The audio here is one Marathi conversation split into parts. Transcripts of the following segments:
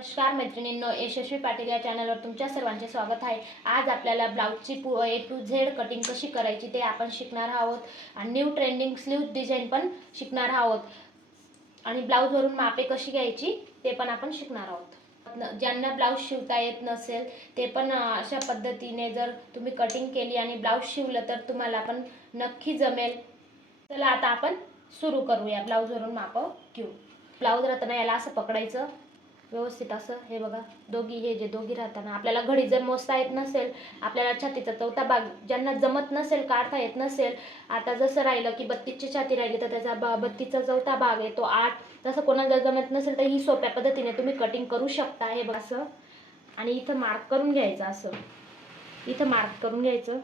नमस्कार मैत्रिणींनो, यशस्वी पाटील या चॅनलवर तुमच्या सर्वांचे स्वागत आहे। आज आपल्याला ब्लाउजची A to Z कटिंग कशी करायची ते आपण शिकणार आहोत आणि न्यू ट्रेंडिंग स्लीव डिझाइन पण शिकणार आहोत आणि ब्लाउजवरून मापे कशी घ्यायची ते पण आपण शिकणार आहोत। ज्यांना ब्लाउज शिवता येत नसेल ते पण अशा पद्धतीने जर तुम्ही कटिंग केली आणि ब्लाउज शिवलं तर तुम्हाला पण नक्की जमेल। चला आता आपण सुरू करूया। ब्लाउजवरून माप घेऊ। ब्लाउज राहताना याला असं पकडायचं व्यवस्थित असं। हे बघा, हे दोघी राहताना आपल्याला घडी जर मोजता येत नसेल, आपल्याला छातीचा चौथा भाग ज्यांना जमत नसेल, काढता येत नसेल, आता जसं राहिलं की 32ची छाती राहिली तर त्याचा 32चा चौथा भाग आहे तो 8, तसं कोणाला जर जमत नसेल तर ही सोप्या पद्धतीने तुम्ही कटिंग करू शकता। हे बघा असं, आणि इथं मार्क करून घ्यायचं असं, इथं मार्क करून घ्यायचं।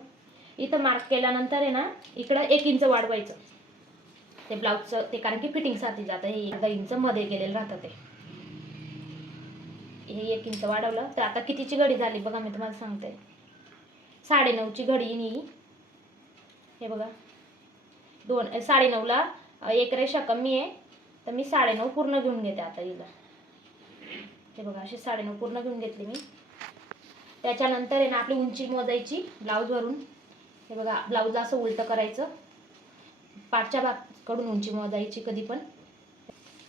इथं मार्क केल्यानंतर आहे ना, इकडं 1 इंच वाढवायचं ते ब्लाउजचं, ते कारण की फिटिंगसाठी जातं। हे 1 इंच मध्ये गेलेलं राहतं ते, हे 1 इंच वाढवलं तर आता कितीची घडी झाली बघा, मी तुम्हाला सांगते। 9.5ची घडी ही, हे बघा 9.5ला 1 रेषा कमी आहे तर मी 9.5 पूर्ण घेऊन घेते आता हिला। हे बघा अशी 9.5 पूर्ण घेऊन घेतली मी। त्याच्यानंतर आहे ना, आपली उंची मोजायची ब्लाउजवरून। हे बघा, ब्लाउज असं उलटं करायचं, पाठच्या भागाकडून उंची मोजायची कधी पण,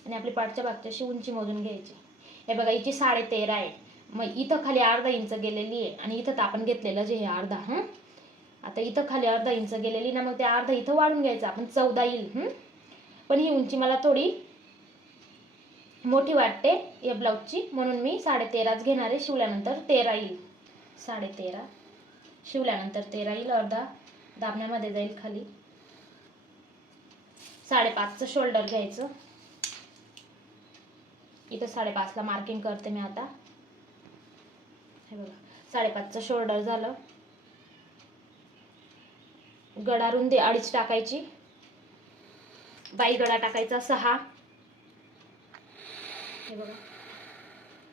आणि आपली पाठच्या भागाची उंची मोजून घ्यायची। हे बघा, हिची 13.5 आहे, मग इथं खाली अर्धा इंच गेलेली आहे आणि इथं आपण घेतलेलं जे हे अर्धा, आता इथं खाली अर्धा इंच गेलेली ना, मग ते अर्धा इथं वाढून घ्यायचं आपण, 14 येईल। पण ही उंची मला थोडी मोठी वाटते या ब्लाउजची, म्हणून मी 13.5च घेणार आहे। शिवल्यानंतर 13 येईल, 13.5 शिवल्यानंतर 13 येईल, अर्धा दाबण्यामध्ये जाईल खाली। 5.5चं शोल्डर घ्यायचं, इथं 5.5ला मार्किंग करते मी आता। हे बघा, 5.5चं शोल्डर झालं। गळा रुंदी 2.5 टाकायची, बाई गळा टाकायचा 6। हे बघा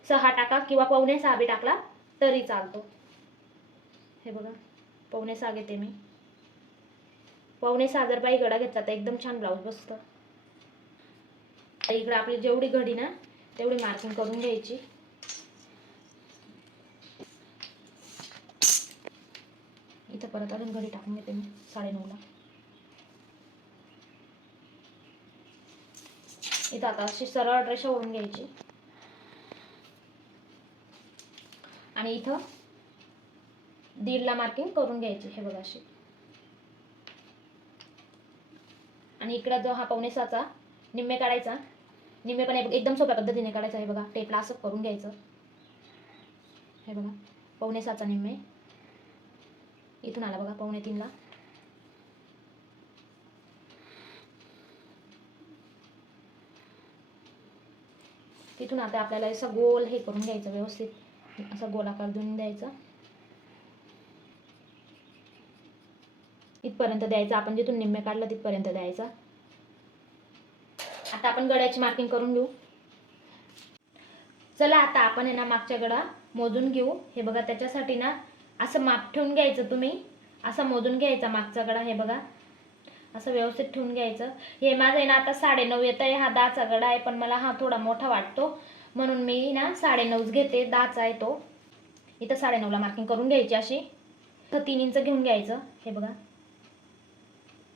6 टाका किंवा 5.25 बी टाकला तरी चालतो। हे बघा 5.25 घेते मी। 5.25 जर बाई गळा घेतला तर एकदम छान ब्लाउज बसतो। इकडे आपली जेवढी घडी ना तेवढी मार्किंग करून घ्यायची। इथं परत अजून घडी टाकून घेते मी 9.5ला। इथं आता अशी सरळ रेषा ओढून घ्यायची आणि इथं 1.5ला मार्किंग करून घ्यायची। हे बघा अशी, आणि इकडे जो हा 5.25चा निम्मे काढायचा, निम्मे पण एकदम सोप्या पद्धतीने काढायचा। हे बघा, टेपला असं करून घ्यायचं। हे बघा 5.25चा निम्मे इथून आला बघा 2.25ला, तिथून आता आपल्याला असं गोल हे करून घ्यायचं, व्यवस्थित असं गोलाकार देऊन द्यायचा। इथपर्यंत द्यायचा आपण, जिथून निम्मे काढलं तिथपर्यंत द्यायचा। आता आपण गळ्याची मार्किंग करून घेऊ। चला आता आपण आहे ना, मागच्या गळा मोजून घेऊ। हे बघा, त्याच्यासाठी ना असं माप ठेवून घ्यायचं, तुम्ही असं मोजून घ्यायचा मागचा गळा। हे बघा असं व्यवस्थित ठेवून घ्यायचं। हे माझं आहे ना आता 9.5 येत आहे, हा 10चा गळा आहे, पण मला हा थोडा मोठा वाटतो म्हणून मी ना 9.5 घेते, 10चा आहे तो। इथं 9.5ला मार्किंग करून घ्यायची अशी। इथं 3 इंच घेऊन घ्यायचं। हे बघा,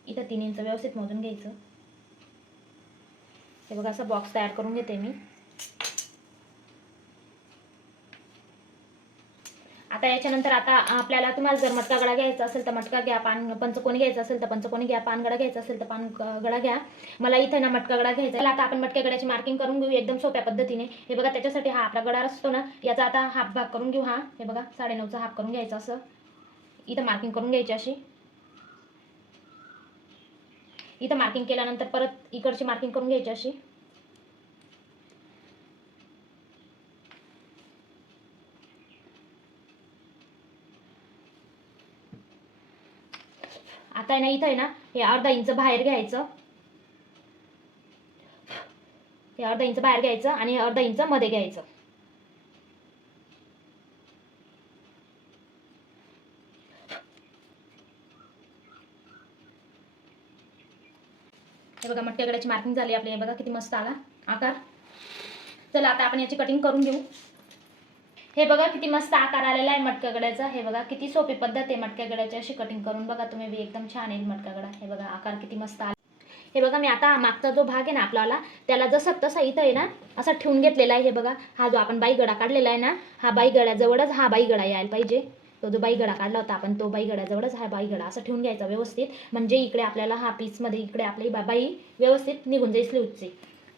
इथं 3 इंच व्यवस्थित मोजून घ्यायचं। हे बघा, असं बॉक्स तयार करून घेते मी। आता याच्यानंतर आता आपल्याला, तुम्हाला जर मटका गळा घ्यायचा असेल तर मटका घ्या, पंचकोनी घ्यायचा असेल तर पंचकोनी घ्या, पानगळा घ्यायचा असेल तर पानगळा घ्या। मला इथं ना मटका गळा घ्यायचा। आता आपण मटक्या गळ्याची मार्किंग करून घेऊ एकदम सोप्या पद्धतीने। हे बघा, त्याच्यासाठी हा आपला गळा असतो ना, याचा आता हाफ भाग करून घेऊ। हे बघा 9.5चा हाफ करून घ्यायचा, असं इथं मार्किंग करून घ्यायची अशी। इथं मार्किंग केल्यानंतर परत इकडची मार्किंग करून घ्यायची अशी। आता आहे ना, इथं आहे ना, हे अर्धा इंच बाहेर घ्यायचं, हे अर्धा इंच बाहेर घ्यायचं आणि अर्धा इंच मध्ये घ्यायचं। हे बघा, मटक्या गळ्याची मार्किंग झाली आपली। हे बघा किती मस्त आला आकार। चला आता आपण याची कटिंग करून घेऊ. हे बघा किती मस्त आकार आलेला आहे मटक्या गड्याचा. हे बघा किती सोपी पद्धत आहे मटक्या गड्याची. अशी कटिंग करून बघा तुम्ही बी, एकदम छान येईल मटका गडा. हे बघा आकार किती मस्त आला. हे बघा मी आता मागचा जो भाग आहे ना आपल्याला, त्याला जसं तसा इथं आहे ना असा ठेवून घेतलेला आहे. हे बघा हा जो आपण बाई गडा काढलेला आहे ना, हा बाई गड्याजवळच हा बाई गडा यायला पाहिजे. तो जो बाई गडा काढला होता आपण, तो बाई गड्याजवळच हा बाई गडा असं ठेवून घ्यायचा व्यवस्थित. म्हणजे इकडे आपल्याला हा पीसमध्ये इकडे आपली बाई व्यवस्थित निघून जाईल स्लीवची.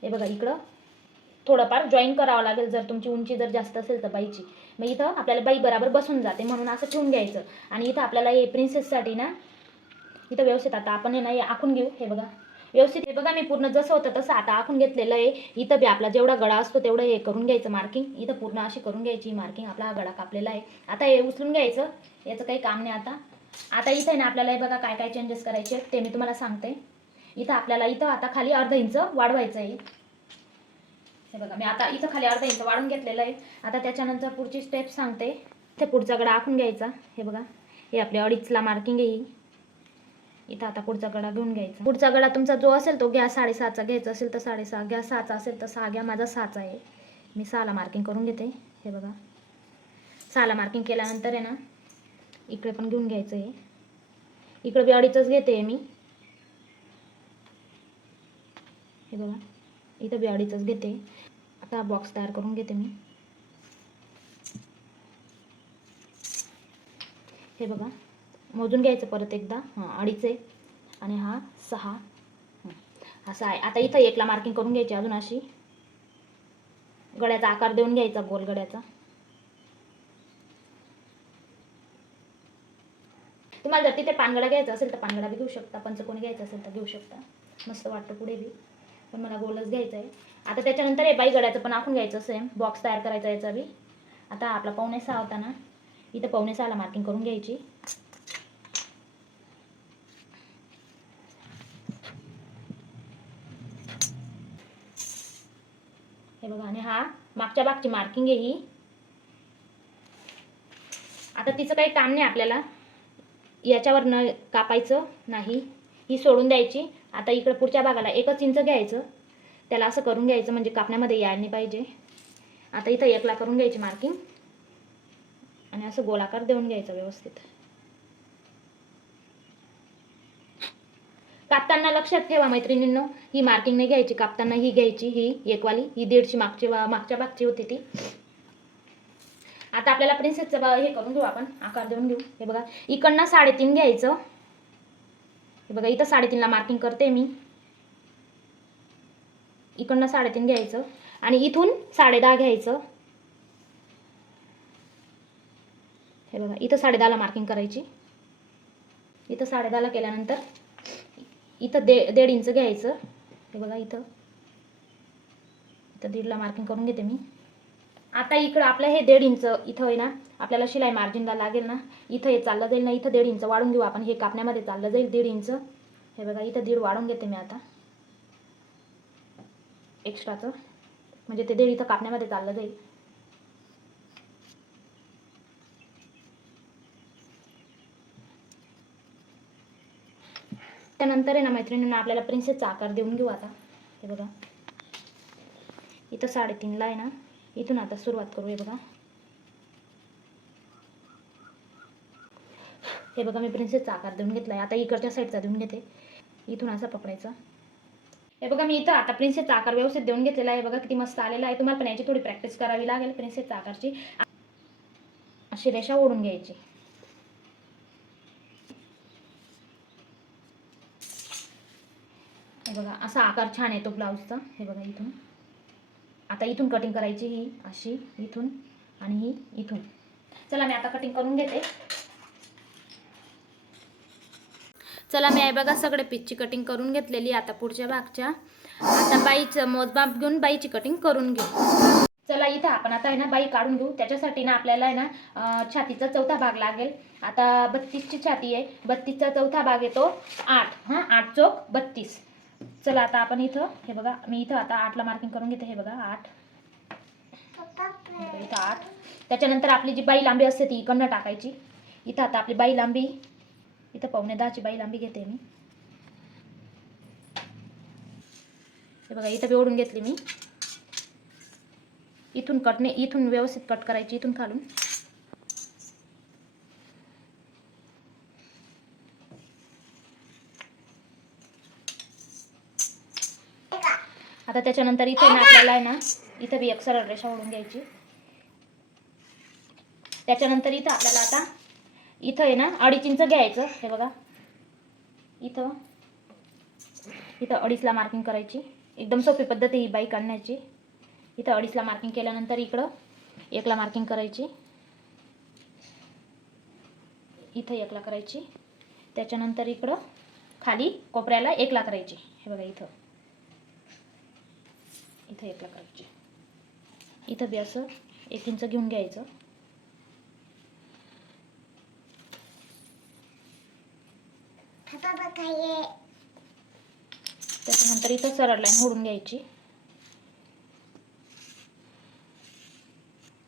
हे बघा इकडं थोडंफार जॉईन करावं लागेल जर तुमची उंची जर जास्त असेल तर बाईची. मग इथं आपल्याला बाई बरोबर बसून जाते म्हणून असं ठेवून घ्यायचं. आणि इथं आपल्याला हे प्रिन्सेससाठी ना इथं व्यवस्थित आता आपण हे नाही आखून घेऊ. हे बघा व्यवस्थित. हे बघा मी पूर्ण जसं होतं तसं आता आखून घेतलेलं आहे. इथं बी आपला जेवढा गळा असतो तेवढं हे करून घ्यायचं मार्किंग. इथं पूर्ण अशी करून घ्यायची मार्किंग. आपला हा गळा कापलेला आहे. आता हे उचलून घ्यायचं, याचं काही काम नाही. आता इथं आहे ना आपल्याला हे बघा काय काय चेंजेस करायचे ते मी तुम्हाला सांगते. इथं आपल्याला इथं आता खाली अर्धा इंच वाढवायचं आहे. हे बघा मी आता इथं खाली अर्धा इंच वाढून घेतलेलं आहे. आता त्याच्यानंतर पुढची स्टेप सांगते. ते पुढचा गडा आखून घ्यायचा. हे बघा हे आपल्या अडीचला मार्किंग आहे. इथं आता पुढचा गडा घेऊन घ्यायचा. पुढचा गडा तुमचा जो असेल तो घ्या. 6.5चा घ्यायचा असेल तर 6.5 घ्या. 6चा असेल तर 6 घ्या. माझा 6चा आहे. मी 6ला मार्किंग करून घेते. हे बघा 6ला मार्किंग केल्यानंतर आहे ना इकडे पण घेऊन घ्यायचं आहे. इकडे बी अडीचच घेते मी. हे बघा इथं बी अडीचच घेते. आता बॉक्स तयार करून घेते मी. हे बघा मोजून घ्यायचं परत एकदा. हां 2.5 आहे आणि हा 6 असा आहे. आता इथं 1ला मार्किंग करून घ्यायची. अजून अशी गड्याचा आकार देऊन घ्यायचा गोल गड्याचा. तुम्हाला जर तिथे पानगडा घ्यायचा असेल तर पानगडा बी घेऊ शकता. पंचकोनी घ्यायचा असेल तर घेऊ शकता. मस्त वाटतं पुढे बी, पण मला गोलच घ्यायचा आहे. आता त्याच्यानंतर हे बाई गड्याचं पण आखून घ्यायचं. सेम बॉक्स तयार करायचा याचा बी. आता आपला 5.25 होता ना, इथं 5.25ला मार्किंग करून घ्यायची. हे बघा आणि हा मागच्या बागची मार्किंग आहे ही. आता तिचं काही काम नाही आपल्याला, याच्यावर न कापायचं नाही, ही सोडून द्यायची. आता इकडं पुढच्या भागाला 1 इंच घ्यायचं. त्याला असं करून घ्यायचं म्हणजे कापण्यामध्ये यायला नाही पाहिजे. आता इथं 1ला करून घ्यायची मार्किंग आणि असं गोलाकार देऊन घ्यायचं व्यवस्थित. कापताना लक्षात ठेवा मैत्रिणींनो, ही मार्किंग नाही घ्यायची कापताना, ही घ्यायची ही एकवाली. ही 1.5ची मागच्या भागची होती ती. आता आपल्याला प्रिन्सेसचं हे करून घेऊ आपण, आकार देऊन घेऊ. हे बघा इकडनं 3.5 घ्यायचं. हे बघा इथं 3.5ला मार्किंग करते मी. इकडनं 3.5 घ्यायचं आणि इथून 10.5 घ्यायचं. हे बघा इथं 10.5ला मार्किंग करायची. इथं 10.5ला केल्यानंतर इथं 1.5 इंच घ्यायचं. हे बघा इथं 1.5ला मार्किंग करून घेते मी. आता इकडं आपलं हे 1.5 इंच इथं आहे ना आपल्याला शिलाई मार्जिनला लागेल ना, इथं हे चाललं जाईल ना, इथं 1.5 इंच वाढून घेऊ आपण. हे कापण्यामध्ये चाललं जाईल 1.5 इंच. हे बघा इथं 1.5 वाढून घेते मी आता एक्स्ट्राचं, म्हणजे ते 1.5 इथं कापण्यामध्ये चाललं जाईल. त्यानंतर आहे ना मैत्रिणींना आपल्याला प्रिन्सेसचा आकार देऊन घेऊ आता. हे बघा इथं 3.5ला आहे ना, इथून आता सुरुवात करू. हे बघा हे बघा मी प्रिन्सेसचा आकार देऊन घेतला आहे. आता इकडच्या साईडचा देऊन घेते. इथून असा पकडायचा. हे बघा मी इथं आता प्रिन्सेसचा आकार व्यवस्थित देऊन घेतलेला आहे. बघा किती मस्त आलेला आहे. तुम्हाला पण याची थोडी प्रॅक्टिस करावी लागेल प्रिन्सेसच्या आकारची. अशी रेषा ओढून घ्यायची. हे बघा असा आकार छान येतो ब्लाऊजचा. हे बघा इथून आता इथून कटिंग करायची, ही अशी इथून आणि ही इथून. चला मी आता कटिंग करून घेते. चला मी आहे बघा सगळे पीसची कटिंग करून घेतलेली. आता पुढच्या भागच्या आता बाईचं मोजमाप घेऊन बाईची कटिंग करून घेऊ. चला इथं आपण आता आहे ना बाई काढून घेऊ. त्याच्यासाठी ना आपल्याला आहे ना छातीचा चौथा भाग लागेल. आता 32ची छाती आहे. 32चा चौथा भाग येतो 8. हां 8 चौक 32. चला आता आपण इथं हे बघा मी इथं आता 8ला मार्किंग करून घेते. हे बघा 8 इथं 8. त्याच्यानंतर आपली जी बाई लांबी असते ती इकडनं टाकायची. इथं आता आपली बाई लांबी इथं 9.5ची बाई लांबी घेते मी. हे बघा इथं बी ओढून घेतली मी. इथून व्यवस्थित कट करायची, इथून खालून. आता त्याच्यानंतर इथे ना आपल्याला आहे ना, इथं बी एक सरळ रेषा ओढून घ्यायची. त्याच्यानंतर इथं आपल्याला आता इथं आहे ना 2.5 इंच घ्यायचं. हे बघा, इथं 2.5ला मार्किंग करायची. एकदम सोपी पद्धत आहे ही बाई काढण्याची. इथं 2.5ला मार्किंग केल्यानंतर इकडं 1ला मार्किंग करायची, इथं 1ला करायची. त्याच्यानंतर इकडं खाली कोपऱ्याला 1ला करायची. हे बघा, इथं 1ला करायची. इथं बी असं 1 इंच घेऊन घ्यायचं. त्याच्यानंतर इथं सरळ लाईन ओढून घ्यायची.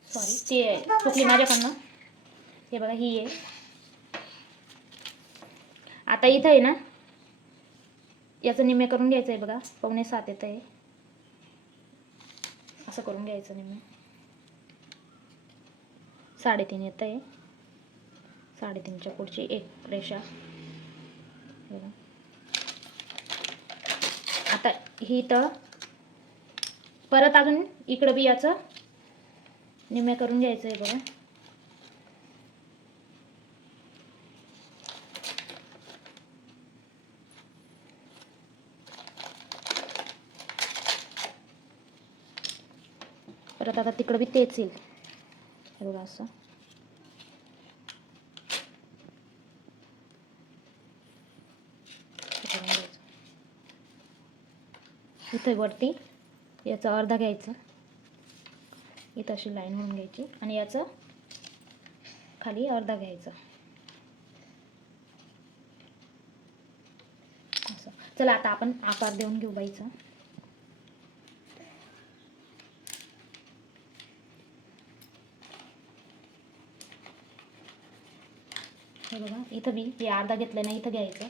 सॉरी, ते चुकली माझ्याकडनं. हे बघा, ही आहे. आता इथं आहे ना, याचं निम्मे करून घ्यायचं आहे. बघा, 6.25 येत आहे. असं करून घ्यायचं निम्मे. 3.5 येत आहे. 3.5च्या पुढची 1 रेषा. बघा, आता ही तर परत अजून इकडं बी याचं निम्मे करून घ्यायचं आहे. बघा, परत आता तिकडं बी तेच येईल. हे बघा, असं इथं वरती याचा अर्धा घ्यायचं, इथं अशी लाईन होऊन घ्यायची आणि याचं खाली अर्धा घ्यायचा. असं. चला आता आपण आकार देऊन घेऊ बाईचा. हे बघा, इथं बी हे अर्धा घेतलं ना, इथं घ्यायचं.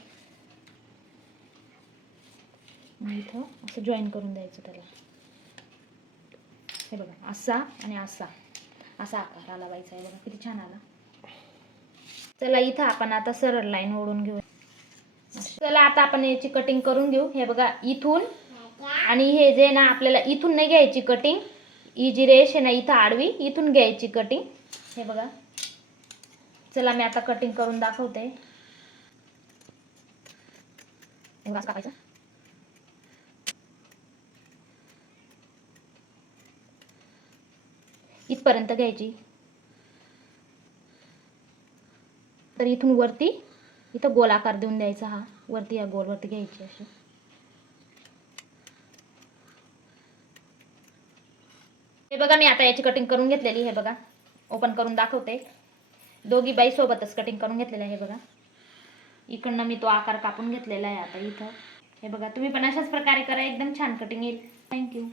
इथं असं जॉईन करून द्यायचं त्याला. हे बघा, असा आणि असा आकार आला बाईचा. हे बघा, किती छान आला. चला, इथं आपण आता सरळ लाईन ओढून घेऊ. चला, आता आपण याची कटिंग करून घेऊ. हे बघा, इथून आणि हे जे ना, आपल्याला इथून नाही घ्यायची कटिंग. ही जी रेष आहे ना, इथं आडवी, इथून घ्यायची कटिंग. हे बघा, चला मी आता कटिंग करून दाखवते. हे बघा, कापायचं. इथपर्यंत घ्यायची. तर इथून वरती इथं गोल आकार देऊन द्यायचा. हा वरती या गोलवरती घ्यायची अशी. हे बघा, मी आता याची कटिंग करून घेतलेली. हे बघा, ओपन करून दाखवते. दोघी बाई सोबतच कटिंग करून घेतलेलं आहे. हे बघा, इकडनं मी तो आकार कापून घेतलेला आहे. आता इथं हे बघा, तुम्ही पण अशाच प्रकारे करा, एकदम छान कटिंग येईल. थँक्यू.